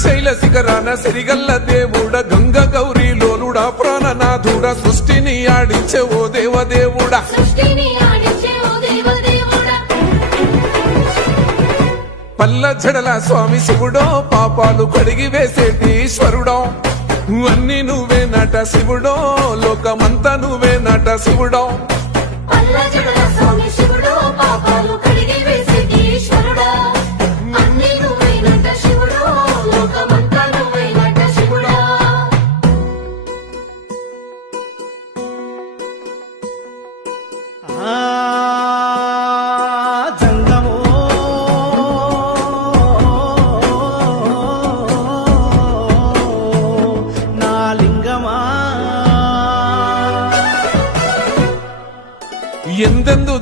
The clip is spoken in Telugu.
శ్రీశైల శిఖరాన సిరిగల్ల దేవుడ గంగ గౌరీ లోలుడా ప్రాణనాథుడ సృష్టిని ఆడించే ఓ దేవదేవుడా పల్ల జడల స్వామి శివుడో పాపాలు కడిగి వేసేటి ఈశ్వరుడో అన్ని నువ్వే నట శివుడో లోకమంతా నువ్వే నట శివుడో ఎందెందు